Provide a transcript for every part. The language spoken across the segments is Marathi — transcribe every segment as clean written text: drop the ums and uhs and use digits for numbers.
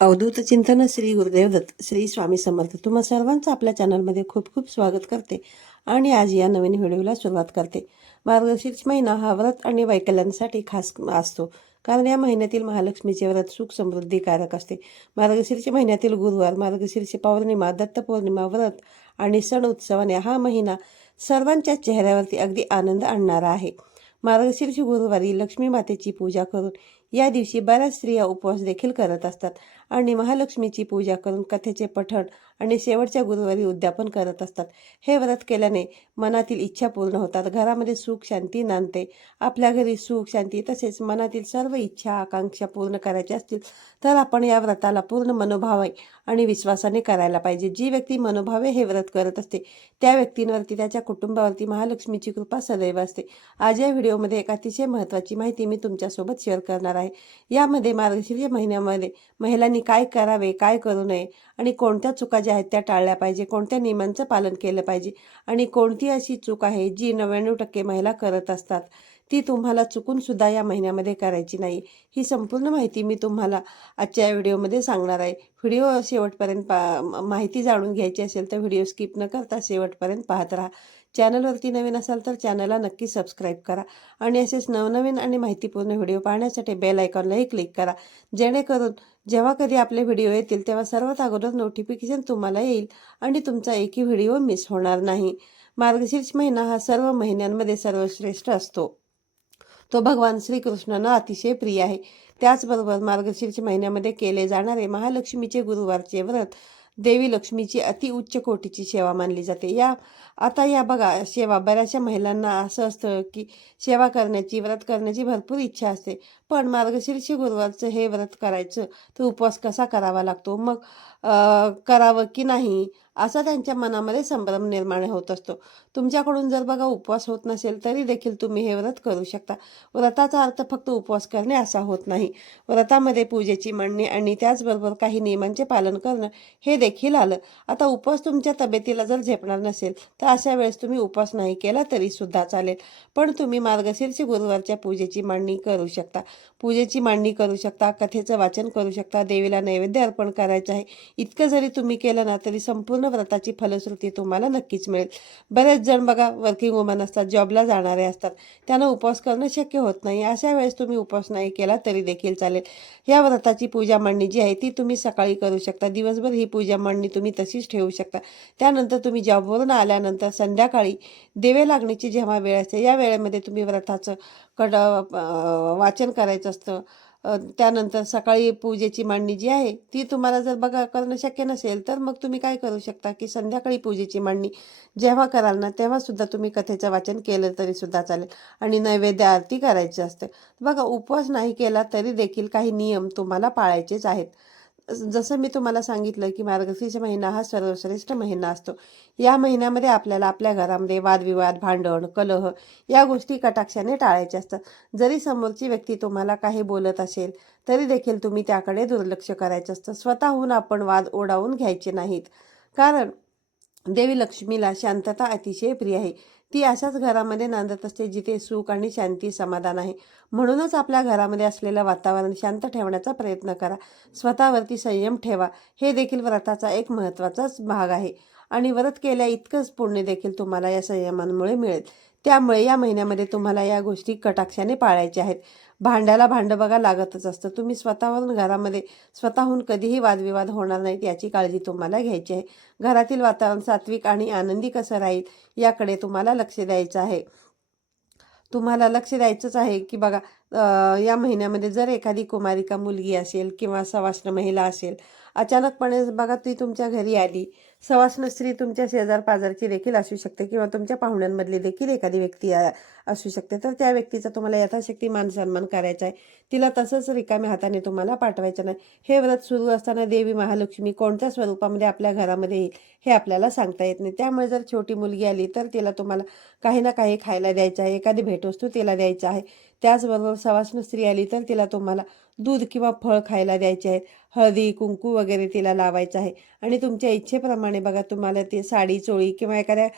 अवधूत चिंतन श्री गुरुदेव दत्त श्री स्वामी समर्थ तुम्हा सर्वांचं आपल्या चॅनलमध्ये खूप खूप स्वागत करते आणि आज या नवीन व्हिडिओला सुरुवात करते। मार्गशीर्ष महिना हा व्रत आणि वैकल्यांसाठी खास असतो, कारण या महिन्यातील महालक्ष्मीचे व्रत सुख समृद्धीकारक असते। मार्गशीर्ष महिन्यातील गुरुवार, मार्गशीर्ष पौर्णिमा, दत्त पौर्णिमा, व्रत आणि सण उत्सवाने हा महिना सर्वांच्या चेहऱ्यावरती अगदी आनंद आणणारा आहे। मार्गशीर्ष गुरुवारी लक्ष्मी मातेची पूजा करून या दिवशी बऱ्याच स्त्रिया उपवास देखील करत असतात आणि महालक्ष्मीची पूजा करून कथेचे पठण आणि शेवटच्या गुरुवारी उद्यापन करत असतात। हे व्रत केल्याने मनातील इच्छा पूर्ण होतात, घरामध्ये सुख शांती नांदते। आपल्या घरी सुख शांती तसेच मनातील सर्व इच्छा आकांक्षा पूर्ण करायच्या असतील तर आपण या व्रताला पूर्ण मनोभावे आणि विश्वासाने करायला पाहिजे। जी व्यक्ती मनोभावे हे व्रत करत असते त्या व्यक्तींवरती, त्याच्या कुटुंबावरती महालक्ष्मीची कृपा सदैव असते। आज या व्हिडिओमध्ये एक अतिशय महत्त्वाची माहिती मी तुमच्यासोबत शेअर करणार आहे। यामध्ये मार्गशीर्ष महिन्यामध्ये महिलांनी काय करावे, काय करू नये आणि कोणत्या चुका ज्या आहेत त्या टाळल्या पाहिजे, कोणत्या नियमांचं पालन केलं पाहिजे आणि कोणती अशी चूक आहे जी 99% महिला करत असतात, ती तुम्हाला चुकून सुद्धा या महिन्यामध्ये करायची नाही। ही संपूर्ण माहिती मी तुम्हाला आजच्या या व्हिडिओमध्ये सांगणार आहे। व्हिडिओ शेवटपर्यंत माहिती जाणून घ्यायची असेल तर व्हिडिओ स्किप न करता शेवटपर्यंत पाहत राहा। चॅनलवरती नवीन असाल तर चॅनलला नक्की सबस्क्राईब करा आणि असेच नवनवीन आणि माहितीपूर्ण व्हिडिओ पाहण्यासाठी बेल आयकॉनलाही क्लिक करा, जेणेकरून जेव्हा कधी आपले व्हिडिओ येतील तेव्हा सर्वात अगोदर नोटिफिकेशन तुम्हाला येईल आणि तुमचा एकही व्हिडिओ मिस होणार नाही। मार्गशीर्ष महिना हा सर्व महिन्यांमध्ये सर्वश्रेष्ठ असतो, तो भगवान श्रीकृष्णांना अतिशय प्रिय आहे। त्याचबरोबर मार्गशीर्ष महिन्यामध्ये केले जाणारे महालक्ष्मीचे गुरुवारचे व्रत देवी लक्ष्मीची अति उच्च कोटीची सेवा मानली जाते। या बघा, सेवा बऱ्याचशा महिलांना असं असतं की सेवा करण्याची, व्रत करण्याची भरपूर इच्छा असते, पण मार्गशीर्ष गुरुवारचं हे व्रत करायचं तर उपवास कसा करावा लागतो, मग करावं की नाही असा त्यांच्या मनामध्ये संभ्रम निर्माण होत असतो। तुमच्याकडून जर बघा उपवास होत नसेल तरी देखील तुम्ही हे व्रत करू शकता। व्रताचा अर्थ फक्त उपवास करणे असा होत नाही, व्रतामध्ये पूजेची मांडणी आणि त्याचबरोबर काही नियमांचे पालन करणं हे देखील आलं। आता उपवास तुमच्या तब्येतीला जर झेपणार नसेल तर अशा वेळेस तुम्ही उपवास नाही केला तरी सुद्धा चालेल, पण तुम्ही मार्गशीर्ष गुरुवारच्या पूजेची मांडणी करू शकता। कथेचं वाचन करू शकता, देवीला नैवेद्य अर्पण करायचं आहे। इतकं जरी तुम्ही केलं ना तरी संपूर्ण व्रताची फलश्रुती तुम्हाला नक्कीच मिळेल। बरेच जण बघा वर्किंग वुमन असतात, जॉबला जाणारे असतात, त्यांना उपवास करणं शक्य होत नाही। अशा वेळेस तुम्ही उपवास नाही केला तरी देखील चालेल। या व्रताची पूजा मांडणी जी आहे ती तुम्ही सकाळी करू शकता, दिवसभर ही पूजा मांडणी तुम्ही तशीच ठेवू शकता। त्यानंतर तुम्ही जॉबवरून आल्यानंतर संध्याकाळी दिवे लागण्याची जेव्हा वेळ असते या वेळेमध्ये तुम्ही व्रताचं वाचन करायचं असतं। त्यानंतर सकाळी पूजेची मांडणी जी आहे ती तुम्हाला जर बघा करणं शक्य नसेल तर मग तुम्ही काय करू शकता की संध्याकाळी पूजेची मांडणी जेव्हा कराल ना तेव्हा सुद्धा तुम्ही कथेचं वाचन केलं तरी सुद्धा चालेल आणि नैवेद्य आरती करायची असते। बघा, उपवास नाही केला तरी देखील काही नियम तुम्हाला पाळायचेच आहेत। जसं मी तुम्हाला सांगितलं की मार्गशीर्ष महिना हा सर्वश्रेष्ठ महिना असतो। या महिन्यामध्ये आपल्याला आपल्या घरामध्ये वादविवाद, भांडण, कलह या गोष्टी कटाक्षाने टाळायच्या असतात। जरी समोरची व्यक्ती तुम्हाला काही बोलत असेल तरी देखील तुम्ही त्याकडे दुर्लक्ष करायचं असतं। स्वतःहून आपण वाद ओढावून घ्यायचे नाहीत, कारण देवी लक्ष्मीला शांतता अतिशय प्रिय आहे। ती अशाच घरामध्ये नांदत असते जिथे सुख आणि शांती समाधान आहे। म्हणूनच आपल्या घरामध्ये असलेलं वातावरण शांत ठेवण्याचा प्रयत्न करा, स्वतःवरती संयम ठेवा। हे देखील व्रताचा एक महत्त्वाचाच भाग आहे आणि व्रत केल्या इतकंच पुण्य देखील तुम्हाला या संयमांमुळे मिळेल। त्यामुळे या महिन्यामध्ये तुम्हाला या गोष्टी कटाक्षाने पाळायच्या आहेत। भांड्याला भांडं बघा लागतच असतं, तुम्ही स्वतःवरून घरामध्ये स्वतःहून कधीही वादविवाद होणार नाहीत याची काळजी तुम्हाला घ्यायची आहे। घरातील वातावरण सात्विक आणि आनंदी कसं राहील याकडे तुम्हाला लक्ष द्यायचं आहे। तुम्हाला लक्ष द्यायचंच आहे की बघा, या महिन्यामध्ये जर एखादी कुमारिका मुलगी असेल किंवा सवाष्ण महिला असेल, अचानकपणे बघा ती तुमच्या घरी आली, सवाष्ण स्त्री तुमच्या शेजार पाजारची देखील असू शकते किंवा तुमच्या पाहुण्यांमधली देखील एखादी व्यक्ती असू शकते, तर त्या व्यक्तीचा तुम्हाला यथाशक्ती मान सन्मान करायचा आहे। तिला तसंच रिकाम्या हाताने तुम्हाला पाठवायचं नाही। हे व्रत सुरू असताना देवी महालक्ष्मी कोणत्या स्वरूपामध्ये आपल्या घरामध्ये येईल हे आपल्याला सांगता येत नाही। त्यामुळे जर छोटी मुलगी आली तर तिला तुम्हाला काही ना काही खायला द्यायचं आहे, एखादी भेटवस्तू तिला द्यायची आहे। त्याचबरोबर सवाष्ण स्त्री आली तर तिला तुम्हाला दूध किंवा फळ खायला द्यायचे आहेत, हळदी कुंकू वगैरे तिला लावायचं आहे आणि तुमच्या इच्छेप्रमाणे बघा तुम्हाला ती साडी चोळी किंवा एखाद्या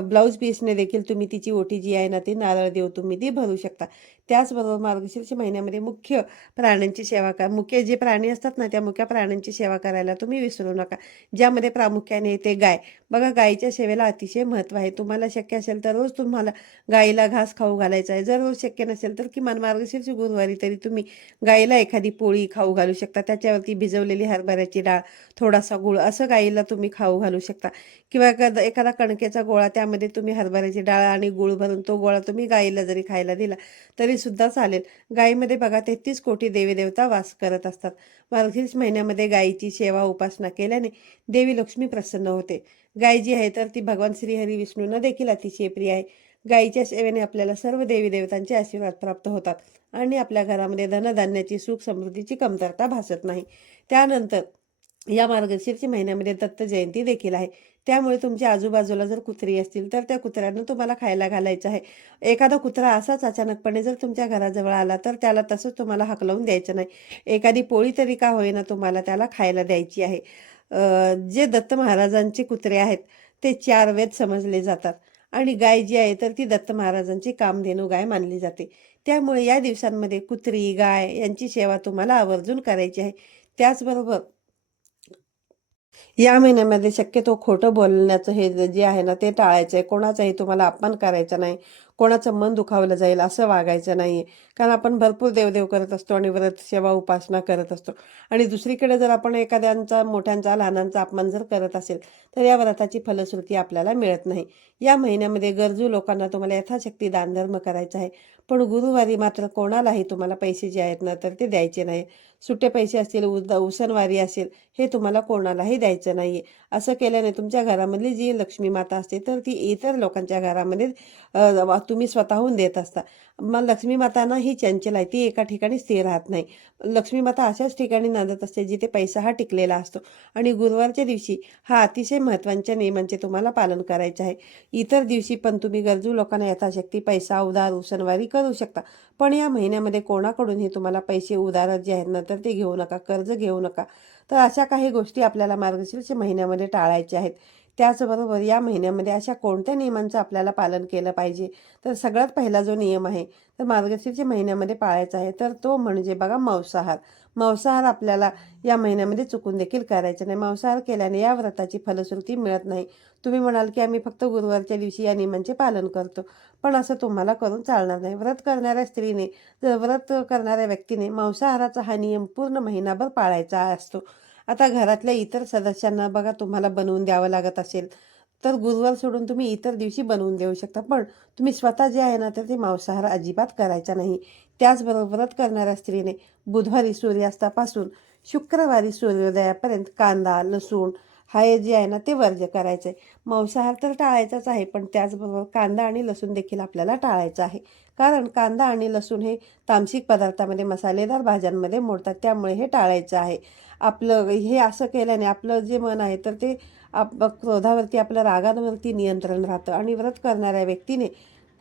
ब्लाऊज पीसने देखील तुम्ही तिची ओटी जी आहे ना ती नारळ देव तुम्ही ती भरू शकता। त्याचबरोबर मार्गशीर्ष महिन्यामध्ये मुख्य प्राण्यांची सेवा करा. मुख्य जे प्राणी असतात ना, त्या मुख्य प्राण्यांची सेवा करायला तुम्ही विसरू नका. ज्यामध्ये प्रामुख्याने येते गाय. बघा, गायीच्या सेवेला अतिशय महत्त्व आहे. तुम्हाला शक्य असेल तर रोज तुम्हाला गायीला घास खाऊ घालायचा आहे. जर रोज शक्य नसेल तर किमान मार्गशीर्ष गुरुवारी तरी तुम्ही गायीला एखादी पोळी खाऊ घालू शकता. त्याच्यावरती भिजवलेली हरभऱ्याची डाळ, थोडासा गूळ असं गायीला तुम्ही खाऊ घालू शकता. किंवा एखादा कणकेचा गोळा, त्यामध्ये तुम्ही हरभऱ्याची डाळ आणि गूळ भरून तो गोळा तुम्ही गायीला जरी खायला दिला तरी सुद्धा चालेल. गायीमध्ये बघा 33 कोटी देवीदेवता वास करत असतात. मार्गशीर्ष महिन्यामध्ये गायीची सेवा उपासना केल्याने देवी लक्ष्मी प्रसन्न होते. गाय जी आहे तर ती भगवान श्रीहरी विष्णूंना देखील अतिशय प्रिय आहे. गायीच्या सेवेने आपल्याला सर्व देवी देवतांचे आशीर्वाद प्राप्त होतात आणि आपल्या घरामध्ये धनधान्याची, सुख समृद्धीची कमतरता भासत नाही. त्यानंतर या मार्गशीर्ष महिन्यामध्ये दत्त जयंती देखील आहे. त्यामुळे तुमच्या आजूबाजूला जर कुत्री असतील तर त्या कुत्र्यांना तुम्हाला खायला घालायचं आहे. एखादा कुत्रा असाच अचानकपणे जर तुमच्या घराजवळ आला तर त्याला तसंच तुम्हाला हाकलवून द्यायचं नाही. एखादी पोळी तरी का होईना तुम्हाला त्याला खायला द्यायची आहे. जे दत्त महाराजांचे कुत्रे आहेत ते 4 वेद समजले जातात आणि गाय जी आहे तर ती दत्त महाराजांची कामधेनू गाय मानली जाते. त्यामुळे या दिवसांमध्ये कुत्री, गाय यांची सेवा तुम्हाला आवर्जून करायची आहे. त्याचबरोबर या महिन्यामध्ये शक्यतो खोटं बोलण्याचं हे जे आहे ना ते टाळायचं आहे. कोणाचाही तुम्हाला अपमान करायचा नाही, कोणाचं मन दुखावलं जाईल असं वागायचं नाही आहे. कारण आपण भरपूर देवदेव करत असतो आणि व्रत, सेवा, उपासना करत असतो आणि दुसरीकडे जर आपण एखाद्यांचा, मोठ्यांचा, लहानांचा अपमान जर करत असेल तर या व्रताची फलश्रुती आपल्याला मिळत नाही. या महिन्यामध्ये गरजू लोकांना तुम्हाला यथाशक्ती दानधर्म करायचा आहे. पण गुरुवारी मात्र कोणालाही तुम्हाला पैसे जे आहेत ना तर ते द्यायचे नाही. सुट्टे पैसे असतील, उसनवारी असेल, हे तुम्हाला कोणालाही द्यायचं नाही आहे. असं केल्याने तुमच्या घरामधली जी लक्ष्मी माता असते तर ती इतर लोकांच्या घरामध्ये तुम्ही स्वतःहून देत असता. मग लक्ष्मी माता ना ही चंचल आहे, ती एका ठिकाणी स्थिर राहत नाही. लक्ष्मी माता अशाच ठिकाणी नांदत असते जिथे पैसा हा टिकलेला असतो आणि गुरुवारच्या दिवशी हा अतिशय महत्त्वाच्या नियमांचे तुम्हाला पालन करायचे आहे. इतर दिवशी पण तुम्ही गरजू लोकांना यथाशक्ती पैसा, उधार, उसनवारी करू शकता. पण या महिन्यामध्ये कोणाकडूनही तुम्हाला पैसे, उधार जे आहेत ना तर ते घेऊ नका, कर्ज घेऊ नका. तर अशा काही गोष्टी आपल्याला मार्गशीर्ष महिन्यामध्ये टाळायच्या आहेत. त्याचबरोबर या महिन्यामध्ये अशा कोणत्या नियमांचं आपल्याला पालन केलं पाहिजे, तर सगळ्यात पहिला जो नियम आहे तर मार्गशीर्ष महिन्यामध्ये पाळायचा आहे तर तो म्हणजे बघा मांसाहार. मांसाहार आपल्याला या महिन्यामध्ये चुकून देखील करायचं नाही. मांसाहार केल्याने या व्रताची फलश्रुती मिळत नाही. तुम्ही म्हणाल की आम्ही फक्त गुरुवारच्या दिवशी या नियमांचे पालन करतो, पण असं तुम्हाला करून चालणार नाही. व्रत करणाऱ्या स्त्रीने, व्रत करणाऱ्या व्यक्तीने मांसाहाराचा हा नियम पूर्ण महिनाभर पाळायचा असतो. आता घरातल्या इतर सदस्यांना बघा तुम्हाला बनवून द्यावं लागत असेल तर गुरुवार सोडून तुम्ही इतर दिवशी बनवून देऊ शकता, पण तुम्ही स्वतः जे आहे ना तर ते मांसाहार अजिबात करायचा नाही. त्याचबरोबर व्रत करणाऱ्या स्त्रीने बुधवारी सूर्यास्तापासून शुक्रवारी सूर्योदयापर्यंत कांदा, लसूण हे जे आहे ना ते वर्ज्य करायचं आहे. मांसाहार तर टाळायचाच आहे, पण त्याचबरोबर कांदा आणि लसूण देखील आपल्याला टाळायचं आहे. कारण कांदा आणि लसूण हे तामसिक पदार्थामध्ये, मसालेदार भाज्यांमध्ये मोडतात, त्यामुळे हे टाळायचं आहे. आपलं हे असं केल्याने आपलं जे मन आहे तर ते क्रोधावरती, आपल्या रागांवरती नियंत्रण राहतं आणि व्रत करणाऱ्या व्यक्तीने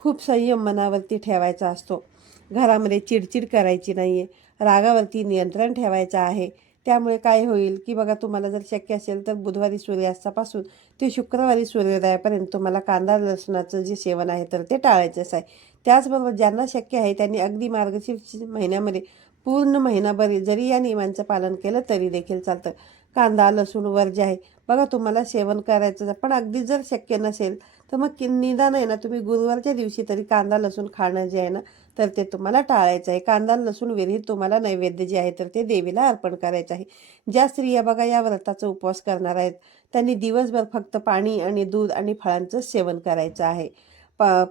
खूप संयम मनावरती ठेवायचा असतो. घरामध्ये चिडचिड करायची नाही आहे, रागावरती नियंत्रण ठेवायचं आहे. त्यामुळे काय होईल की बघा, तुम्हाला जर शक्य असेल तर बुधवारी सूर्यास्तापासून ते शुक्रवारी सूर्योदयापर्यंत तुम्हाला कांदा लसणाचं जे सेवन आहे तर ते टाळायचंच आहे. त्याचबरोबर ज्यांना शक्य आहे त्यांनी अगदी मार्गशीर्ष महिन्यामध्ये पूर्ण महिनाभर जरी या नियमांचं पालन केलं तरी देखील चालतं. कांदा, लसूण वर्ज्य आहे. बघा, तुम्हाला सेवन करायचं पण अगदी जर शक्य नसेल तर मग निदान आहे ना तुम्ही गुरुवारच्या दिवशी तरी कांदा, लसूण खाणं जे आहे ना तर ते तुम्हाला टाळायचं आहे. कांदा, लसूण विरहित तुम्हाला नैवेद्य जे आहे तर ते देवीला अर्पण करायचं आहे. ज्या स्त्रिया बघा या व्रताचा उपवास करणार आहेत त्यांनी दिवसभर फक्त पाणी आणि दूध आणि फळांचं सेवन करायचं आहे.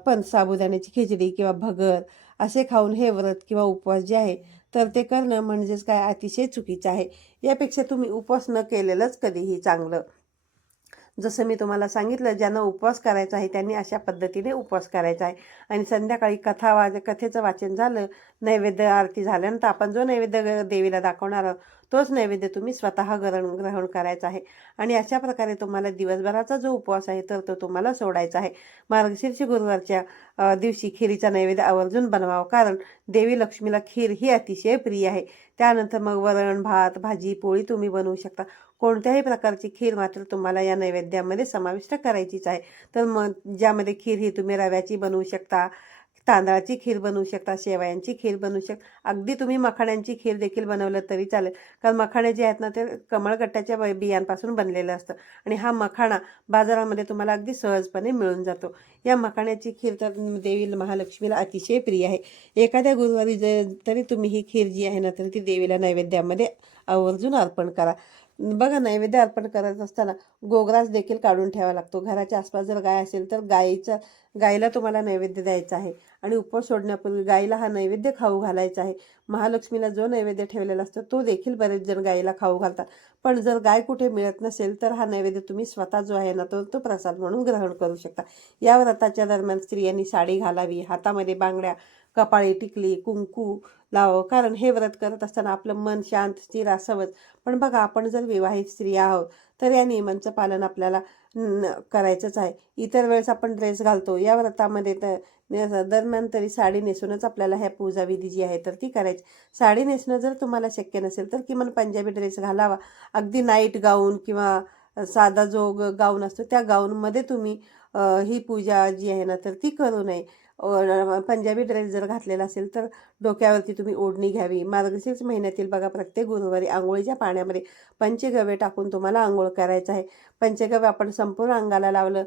पण साबुदाण्याची खिचडी किंवा भगर असे खाऊन हे व्रत किंवा उपवास जे आहे तर ते करणं म्हणजेच काय अतिशय चुकीचं आहे. यापेक्षा तुम्ही उपवास न केलेलंच कधीही चांगलं. जसं मी तुम्हाला सांगितलं, ज्यांना उपवास करायचा आहे त्यांनी अशा पद्धतीने उपवास करायचा आहे आणि संध्याकाळी कथेचं वाचन झालं, नैवेद्य आरती झाल्यानंतर आपण जो नैवेद्य देवीला दाखवणार आहोत तोच नैवेद्य तुम्ही स्वतः ग्रहण करायचा आहे आणि अशा प्रकारे तुम्हाला दिवसभराचा जो उपवास आहे तर तो तुम्हाला सोडायचा आहे. मार्गशीर्ष गुरुवारच्या दिवशी खिरीचा नैवेद्य आवर्जून बनवावा, कारण देवी लक्ष्मीला खीर ही अतिशय प्रिय आहे. त्यानंतर मग वरण, भात, भाजी, पोळी तुम्ही बनवू शकता. कोणत्याही प्रकारची खीर मात्र तुम्हाला या नैवेद्यामध्ये समाविष्ट करायचीच आहे. तर मग ज्यामध्ये खीर ही तुम्ही रव्याची बनवू शकता, तांदळाची खीर बनवू शकता, शेवयांची खीर बनवू शकता, अगदी तुम्ही मखाण्यांची खीर देखील बनवलं तरी चालेल. कारण मखाणे जे आहेत ना ते कमळगट्ट्याच्या बियांपासून बनलेलं असतं आणि हा मखाणा बाजारामध्ये तुम्हाला अगदी सहजपणे मिळून जातो. या मखाण्याची खीर तर देवी महालक्ष्मीला अतिशय प्रिय आहे. एखाद्या गुरुवारी तरी तुम्ही ही खीर जी आहे ना तर ती देवीला नैवेद्यामध्ये आवर्जून अर्पण करा. बघा, नैवेद्य अर्पण करत असताना गोग्रास देखील काढून ठेवावा लागतो. घराच्या आसपास जर गाय असेल तर गायीला तुम्हाला नैवेद्य द्यायचा आहे आणि उपवास सोडण्यापूर्वी गायीला हा नैवेद्य खाऊ घालायचा आहे. महालक्ष्मीला जो नैवेद्य ठेवलेला असतो तो देखील बरेच जण गायीला खाऊ घालतात. पण जर गाय कुठे मिळत नसेल तर हा नैवेद्य तुम्ही स्वतः जो आहे ना तो प्रसाद म्हणून ग्रहण करू शकता. या व्रताच्या दरम्यान स्त्रियांनी साडी घालावी, हातामध्ये बांगड्या, कपाळी टिकली, कुंकू लावावं, कारण हे व्रत करत असताना आपलं मन शांत स्थिर असावंच. पण बघा, आपण जर विवाहित स्त्रिया आहोत तर या नियमांचं पालन आपल्याला करायचंच आहे. इतर वेळेस आपण ड्रेस घालतो, या व्रतामध्ये तर दरम्यान तरी साडी नेसूनच आपल्याला ह्या पूजाविधी जी आहे तर ती करायची. साडी नेसणं जर तुम्हाला शक्य नसेल तर किमान पंजाबी ड्रेस घालावा. अगदी नाईट गाऊन किंवा साधा जो गाऊन असतो त्या गाऊनमध्ये तुम्ही ही पूजा जी आहे ना तर ती करू नये. पंजाबी ड्रेस जर घातलेला असेल तर डोक्यावरती तुम्ही ओढणी घ्यावी. मार्गशीर्ष महिन्यातील बघा प्रत्येक गुरुवारी आंघोळीच्या पाण्यामध्ये पंचगव्य टाकून तुम्हाला आंघोळ करायचं आहे. पंचगव्य आपण संपूर्ण अंगाला लावलं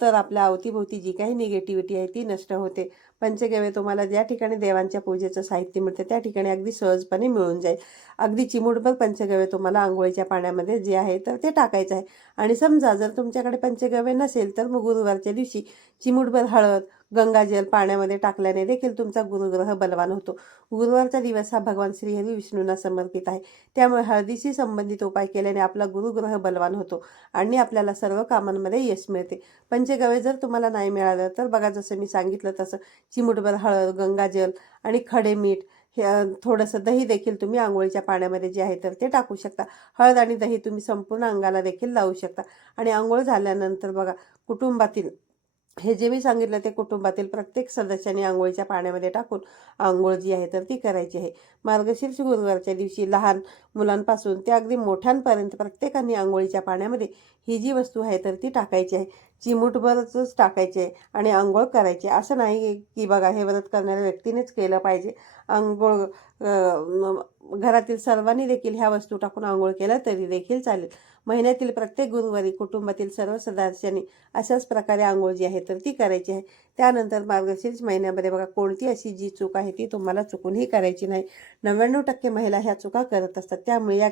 तर आपल्या अवतीभोवती जी काही निगेटिव्हिटी आहे ती नष्ट होते. पंचगव्य तुम्हाला ज्या ठिकाणी देवांच्या पूजेचं साहित्य मिळतं त्या ठिकाणी अगदी सहजपणे मिळून जाईल. अगदी चिमूटभर पंचगव्य तुम्हाला आंघोळीच्या पाण्यामध्ये जे आहे तर ते टाकायचं आहे. आणि समजा जर तुमच्याकडे पंचगव्य नसेल तर मग गुरुवारच्या दिवशी चिमूटभर हळद, गंगाजल पाण्यामध्ये टाकल्याने देखील तुमचा गुरुग्रह बलवान होतो. गुरुवारचा दिवस हा भगवान श्रीहरी विष्णूंना समर्पित आहे. त्यामुळे हळदीशी संबंधित उपाय केल्याने आपला गुरुग्रह बलवान होतो आणि आपल्याला सर्व कामांमध्ये यश मिळते. पंचगव्य जर तुम्हाला नाही मिळालं तर बघा, जसं मी सांगितलं तसं चिमूटभर हळद, गंगाजल आणि खडे मीठ, हे थोडंसं दही देखील तुम्ही आंघोळीच्या पाण्यामध्ये जे आहे तर ते टाकू शकता. हळद आणि दही तुम्ही संपूर्ण अंगाला देखील लावू शकता. आणि आंघोळ झाल्यानंतर बघा, कुटुंबातील हे जे मी सांगितलं ते कुटुंबातील प्रत्येक सदस्याने आंघोळीच्या पाण्यामध्ये टाकून आंघोळ जी आहे तर ती करायची आहे. मार्गशीर्ष गुरुवारच्या दिवशी लहान मुलांपासून ते अगदी मोठ्यांपर्यंत प्रत्येकाने आंघोळीच्या पाण्यामध्ये ही जी वस्तू आहे तर ती टाकायची आहे. चिमूटभरच टाकायची आहे आणि आंघोळ करायची. असं नाही की बघा हे व्रत करणाऱ्या व्यक्तीनेच केलं पाहिजे. आंघोळ घरातील सर्वांनी देखील ह्या वस्तू टाकून आंघोळ केलं तरी देखील चालेल. महिन्यातील प्रत्येक गुरुवारी कुटुंबातील सर्व सदस्यांनी अशाच प्रकारे आंघोळ जी आहे तर ती करायची आहे. त्यानंतर मार्गशीर्ष महिन्यामध्ये बघा, कोणती अशी जी चूक आहे ती तुम्हाला चुकूनही करायची नाही. 99% महिला ह्या चुका करत असतात. त्यामुळे या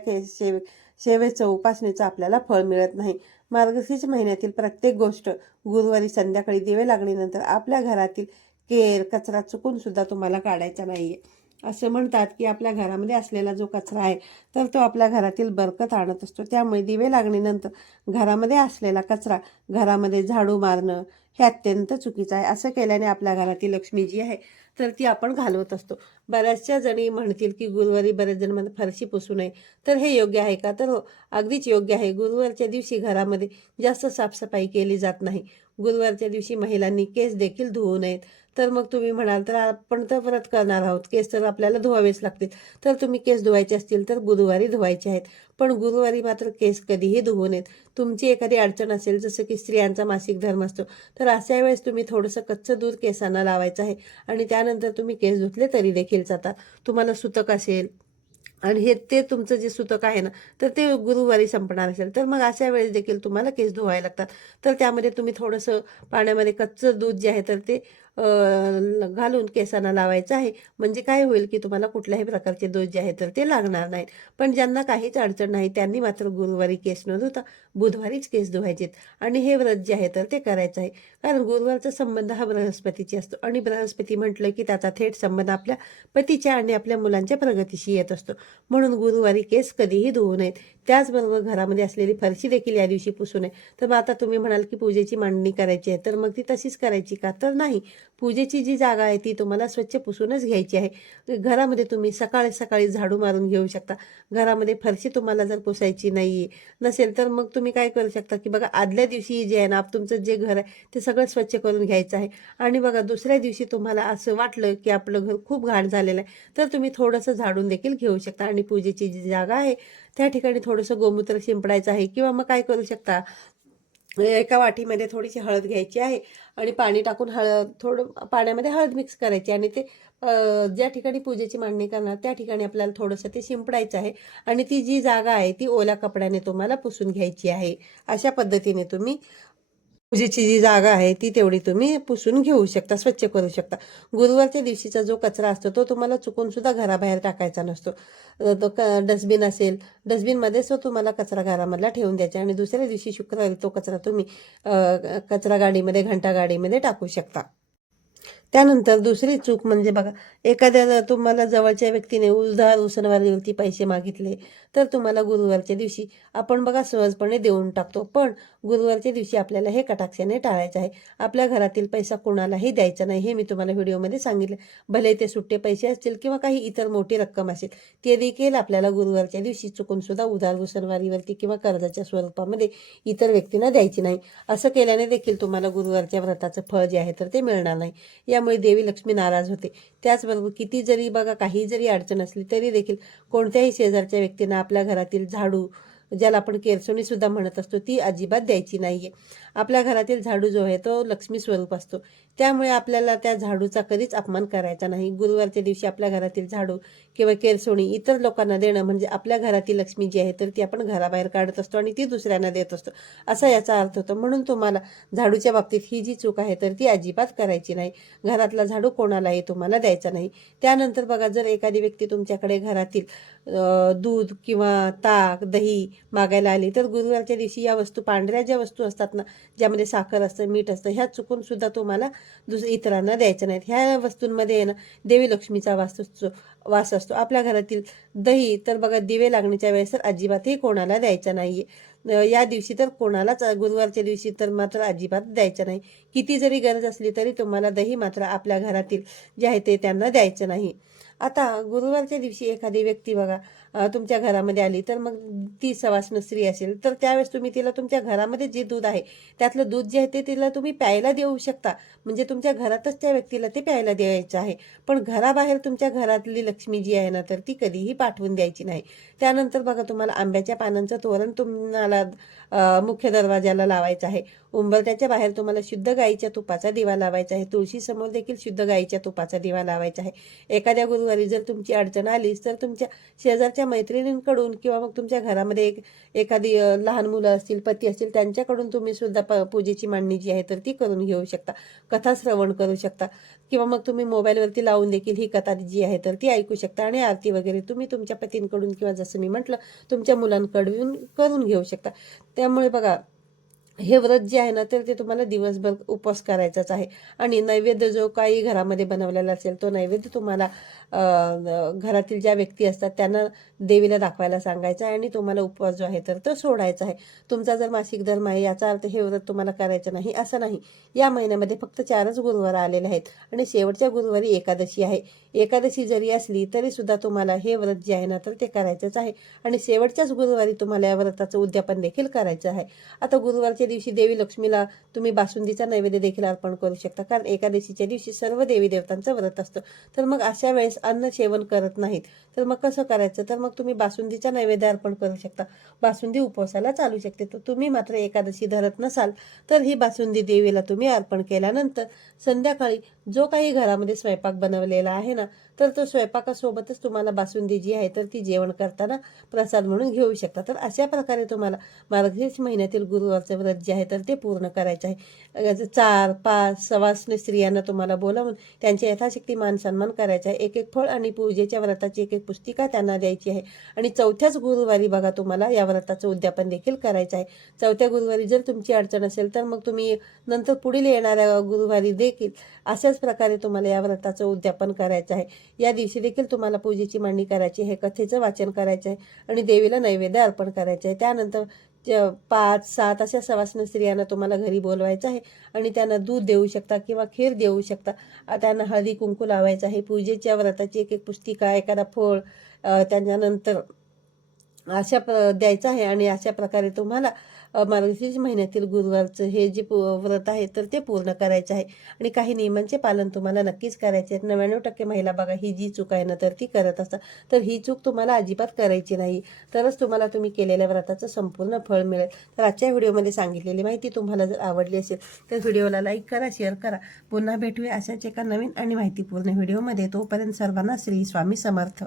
सेवेचं उपासनेचं आपल्याला फळ मिळत नाही. मार्गशीर्ष महिन्यातील प्रत्येक गोष्ट गुरुवारी संध्याकाळी दिवे लागल्यानंतर आपल्या घरातील केर, कचरा चुकून सुद्धा तुम्हाला काढायचा नाहीये. असं म्हणतात की आपल्या घरामध्ये असलेला जो कचरा आहे तर तो आपल्या घरातील बरकत आणत असतो. त्यामुळे दिवे लागणीनंतर घरामध्ये असलेला कचरा घरामध्ये झाडू मारणं हे अत्यंत चुकीचं आहे. असं केल्याने आपल्या घरातील लक्ष्मी जी आहे तर ती आपण घालवत असतो. बऱ्याचशा जणी म्हणतील की गुरुवारी बरेच जण म्हणतात फरशी पुसू नये, तर हे योग्य आहे का? तर अगदीच योग्य आहे. गुरुवारच्या दिवशी घरामध्ये जास्त साफसफाई केली जात नाही. गुरुवारच्या दिवशी महिलांनी केस देखील धुवू नयेत. तर मग तुम्ही म्हणाल तर आपण तर व्रत करणार आहोत, केस तर आपल्याला धुवावेच लागतील. तर तुम्ही केस धुवायचे असतील तर बुधवारी धुवायचे आहेत. पण गुरुवारी मात्र केस कधीही धुवू नयेत. तुमची एखादी अडचण असेल, जसं की स्त्रियांचा मासिक धर्म असतो, तर अशा वेळेस तुम्ही थोडंसं कच्चं दूध केसांना लावायचं आहे आणि त्यानंतर तुम्ही केस धुतले तरी देखील चालतात. तुम्हाला सुतक असेल आणि ते तुमचं जे सुतक आहे ना तर ते गुरुवारी संपणार असेल तर मग अशा वेळेस देखील तुम्हाला केस धुवायला लागतात. तर त्यामध्ये तुम्ही थोडंसं पाण्यामध्ये कच्चं दूध जे आहे तर ते घालून केसांना लावायचं आहे. म्हणजे काय होईल की तुम्हाला कुठल्याही प्रकारचे दोष जे आहे तर ते लागणार नाहीत. पण ज्यांना काहीच अडचण नाही त्यांनी मात्र गुरुवारी केस न धुता बुधवारीच केस धुवायचेत आणि हे व्रत जे आहे तर ते करायचं आहे. कारण गुरुवारचा संबंध हा बृहस्पतीची असतो आणि बृहस्पती म्हटलं की त्याचा थेट संबंध आपल्या पतीच्या आणि आपल्या मुलांच्या प्रगतीशी येत असतो. म्हणून गुरुवारी केस कधीही धुवू नयेत. त्याचबरोबर घरामध्ये असलेली फरशी देखील या दिवशी पुसू नये. तर मग आता तुम्ही म्हणाल की पूजेची मांडणी करायची आहे, तर मग ती तशीच करायची का? तर नाही. पूजेची जी जागा आहे ती तुम्हाला स्वच्छ पुसूनच घ्यायची आहे. घरामध्ये तुम्ही सकाळी सकाळी झाडू मारून घेऊ शकता. घरामध्ये फरशी तुम्हाला जर पुसायची नाही नसेल तर मग तुम्ही काय करू शकता की बघा, आदल्या दिवशी जे आहे ना तुमचं जे घर आहे ते सगळं स्वच्छ करून घ्यायचं आहे. आणि बघा, दुसऱ्या दिवशी तुम्हाला असं वाटलं की आपलं घर खूप घाण झालेलं आहे तर तुम्ही थोडंसं झाडून देखील घेऊ शकता. आणि पूजेची जी जागा आहे त्या ठिकाणी थोडंसं गोमूत्र शिंपडायचं आहे. किंवा मग काय करू शकता, एका वाटीमध्ये थोडीशी हळद घ्यायची आहे आणि पाणी टाकून थोडं पाण्यामध्ये हळद मिक्स करायची आणि ते ज्या ठिकाणी पूजेची मांडणी करणार त्या ठिकाणी आपल्याला थोडंसं ते शिंपडायचं आहे आणि ती जी जागा आहे ती ओल्या कपड्याने तुम्हाला पुसून घ्यायची आहे. अशा पद्धतीने तुम्ही पूजेची जी जागा आहे ती तेवढी तुम्ही पुसून घेऊ शकता, स्वच्छ करू शकता. गुरुवारच्या दिवशीचा जो कचरा असतो तो तुम्हाला चुकून सुद्धा घराबाहेर टाकायचा नसतो. तो डस्टबिन असेल, डस्टबिनमध्येच तो तुम्हाला कचरा घरामधला ठेवून द्यायचा आणि दुसऱ्या दिवशी शुक्रवारी तो कचरा तुम्ही कचरा गाडीमध्ये, घंटा गाडीमध्ये टाकू शकता. त्यानंतर दुसरी चूक म्हणजे बघा, एखाद्या तुम्हाला जवळच्या व्यक्तीने उधार उसनवारीवरती पैसे मागितले तर तुम्हाला गुरुवारच्या दिवशी आपण बघा सहजपणे देऊन टाकतो. पण गुरुवारच्या दिवशी आपल्याला हे कटाक्षाने टाळायचं आहे. आपल्या घरातील पैसा कोणालाही द्यायचा नाही, हे मी तुम्हाला व्हिडिओमध्ये सांगितलं. भले ते सुट्टे पैसे असतील किंवा काही इतर मोठी रक्कम असेल, ते देखील आपल्याला गुरुवारच्या दिवशी चुकून सुद्धा उधार उसनवारीवरती किंवा कर्जाच्या स्वरूपामध्ये इतर व्यक्तींना द्यायची नाही. असं केल्याने देखील तुम्हाला गुरुवारच्या व्रताचं फळ जे आहे तर ते मिळणार नाही. यामुळे देवी लक्ष्मी नाराज होते. त्याचबरोबर किती जरी बघा काही जरी अडचण असली तरी देखील कोणत्याही शेजारच्या व्यक्तींना आपल्या घरातील झाडू, ज्याला आपण केरसुणी सुद्धा म्हणत असतो, ती अजिबात द्यायची नाहीये. आपल्या घरातील झाडू जो आहे तो लक्ष्मी स्वरूप असतो. त्यामुळे आपल्याला त्या झाडूचा कधीच अपमान करायचा नाही. गुरुवारच्या दिवशी आपल्या घरातील झाडू किंवा केरसुणी इतर लोकांना देणं म्हणजे आपल्या घरातील लक्ष्मी जी आहे तर ती आपण घराबाहेर काढत असतो आणि ती दुसऱ्यांना देत असतो, असा याचा अर्थ होतो. म्हणून तुम्हाला झाडूच्या बाबतीत ही जी चूक आहे तर ती अजिबात करायची नाही. घरातला झाडू कोणालाही तुम्हाला द्यायचा नाही. त्यानंतर बघा, जर एखादी व्यक्ती तुमच्याकडे घरातील दूध किंवा ताक, दही मागायला आली तर गुरुवारच्या दिवशी या वस्तू, पांढऱ्या ज्या वस्तू असतात ना, ज्यामध्ये साखर असतं, मीठ असतं, ह्या चुकून सुद्धा तुम्हाला इतरांना द्यायच्या नाहीत. ह्या वस्तूंमध्ये आहे ना देवी लक्ष्मीचा वास असतो. आपल्या घरातील दही तर बघा, दिवे लागण्याच्या वेळेस तर अजिबातही कोणाला द्यायचा नाहीये. या दिवशी तर कोणालाच, गुरुवारच्या दिवशी तर मात्र अजिबात द्यायचं नाही. किती जरी गरज असली तरी तुम्हाला दही मात्र आपल्या घरातील जे आहे ते त्यांना द्यायचं नाही. आता गुरुवारच्या दिवशी एखादी व्यक्ती बघा तुमच्या घरामध्ये आली तर मग ती सवाष्ण स्त्री असेल तर त्यावेळेस तुम्ही तिला तुमच्या घरामध्ये जे दूध आहे त्यातलं दूध जे आहे ते तिला तुम्ही प्यायला देऊ शकता. म्हणजे तुमच्या घरातच त्या व्यक्तीला ते प्यायला द्यायचं आहे. पण घराबाहेर तुमच्या घरातली लक्ष्मी जी आहे ना तर ती कधीही पाठवून द्यायची नाही. त्यानंतर बघा, तुम्हाला आंब्याच्या पानांचं तोरण तुम्हाला मुख्य दरवाजाला लावायचं आहे. उंबरठ्याच्या बाहेर तुम्हाला शुद्ध गाईच्या तुपाचा दिवा लावायचा आहे. तुळशी समोर देखील शुद्ध गाईच्या तुपाचा दिवा लावायचा आहे. एखाद्या गुरुवारी जर तुमची अडचण आलीच तर तुमच्या शेजारच्या मैत्रिणींकडून किंवा मग तुमच्या घरामध्ये एखादी लहान मुलं असतील, पती असतील, त्यांच्याकडून तुम्ही सुद्धा पूजेची मांडणी जी आहे तर ती करून घेऊ शकता. कथा श्रवण करू शकता किंवा मग तुम्ही मोबाईलवरती लावून देखील ही कथा जी आहे तर ती ऐकू शकता आणि आरती वगैरे तुम्ही तुमच्या पतींकडून किंवा जसं मी म्हटलं तुमच्या मुलांकडून करून घेऊ शकता. त्यामुळे बघा, हे व्रत जे आहे ना तर ते तुम्हाला दिवसभर उपवास करायचाच आहे आणि नैवेद्य जो काही घरामध्ये बनवलेला असेल तो नैवेद्य तुम्हाला घरातील ज्या व्यक्ती असतात त्यांना देवीला दाखवायला सांगायचा आहे आणि तुम्हाला उपवास जो आहे तर तो सोडायचा आहे. तुमचा जर मासिक धर्म आहे याचा अर्थ हे व्रत तुम्हाला करायचं नाही असं नाही. या महिन्यामध्ये फक्त 4च गुरुवार आलेले आहेत आणि शेवटच्या गुरुवारी एकादशी आहे. एकादशी जरी असली तरी सुद्धा तुम्हाला हे व्रत जे आहे ना तर ते करायचंच आहे आणि शेवटच्याच गुरुवारी तुम्हाला या व्रताचं उद्यापन देखील करायचं आहे. आता गुरुवारच्या दिवशी देवी लक्ष्मीला तुम्ही बासुंदीचा नैवेद्य देखील अर्पण करू शकता, कारण एकादशीच्या दिवशी सर्व देवी देवतांचं व्रत असतं. तर मग अशा वेळेस अन्न सेवन करत नाहीत तर मग कसं करायचं, तर मग तुम्ही बासुंदीचा नैवेद्य अर्पण करू शकता. बासुंदी उपवासाला चालू शकते. तर तुम्ही मात्र एकादशी धरत नसाल तर ही बासुंदी देवीला तुम्ही अर्पण केल्यानंतर संध्याकाळी जो काही घरामध्ये स्वयंपाक बनवलेला आहे ना तर तो स्वयंपाकासोबतच तुम्हाला बासुंदी जी आहे तर ती जेवण करताना प्रसाद म्हणून घेऊ शकता. तर अशा प्रकारे तुम्हाला मार्गशीर्ष महिन्यातील गुरुवारचे व्रत जे आहे तर ते पूर्ण करायचे आहे. 4-5 सवाष्ण स्त्रियांना तुम्हाला बोलावून त्यांच्या यथाशक्ती मान सन्मान करायचा आहे. एक फळ आणि पूजेच्या व्रताची एक पुस्तिका त्यांना द्यायची आहे आणि चौथ्याच गुरुवारी बघा तुम्हाला या व्रताचं उद्यापन देखील करायचं आहे. चौथ्या गुरुवारी जर तुमची अडचण असेल तर मग तुम्ही नंतर पुढील येणाऱ्या गुरुवारी देखील अशाच प्रकारे तुम्हाला या व्रताचं उद्यापन करायचं आहे. या दिवशी देखील तुम्हाला पूजेची मांडणी करायची आहे, कथेचं वाचन करायचं आहे आणि देवीला नैवेद्य अर्पण करायचं आहे. त्यानंतर 5-7 अशा सवाष्ण स्त्रियांना तुम्हाला घरी बोलवायचं आहे आणि त्यांना दूध देऊ शकता किंवा खीर देऊ शकता. त्यांना हळदी कुंकू लावायचं आहे. पूजेच्या व्रताची एक पुस्तिका, एखादा फळ, त्याच्यानंतर द्यायचं आहे आणि अशा प्रकारे तुम्हाला मार्गशीर्ष महिन्यातील गुरुवारचं हे जे व्रत आहे तर ते पूर्ण करायचं आहे आणि काही नियमांचे पालन तुम्हाला नक्कीच करायचे आहे. 99% महिला बघा ही जी चूक आहे ना तर ती करत असतात. तर ही चूक तुम्हाला अजिबात करायची नाही, तरच तुम्हाला तुम्ही केलेल्या व्रताचं संपूर्ण फळ मिळेल. तर आजच्या व्हिडिओमध्ये सांगितलेली माहिती तुम्हाला जर आवडली असेल तर व्हिडिओला लाईक करा, शेअर करा. पुन्हा भेटूया अशाच एका नवीन आणि माहितीपूर्ण व्हिडिओमध्ये. तोपर्यंत सर्वांना श्री स्वामी समर्थ.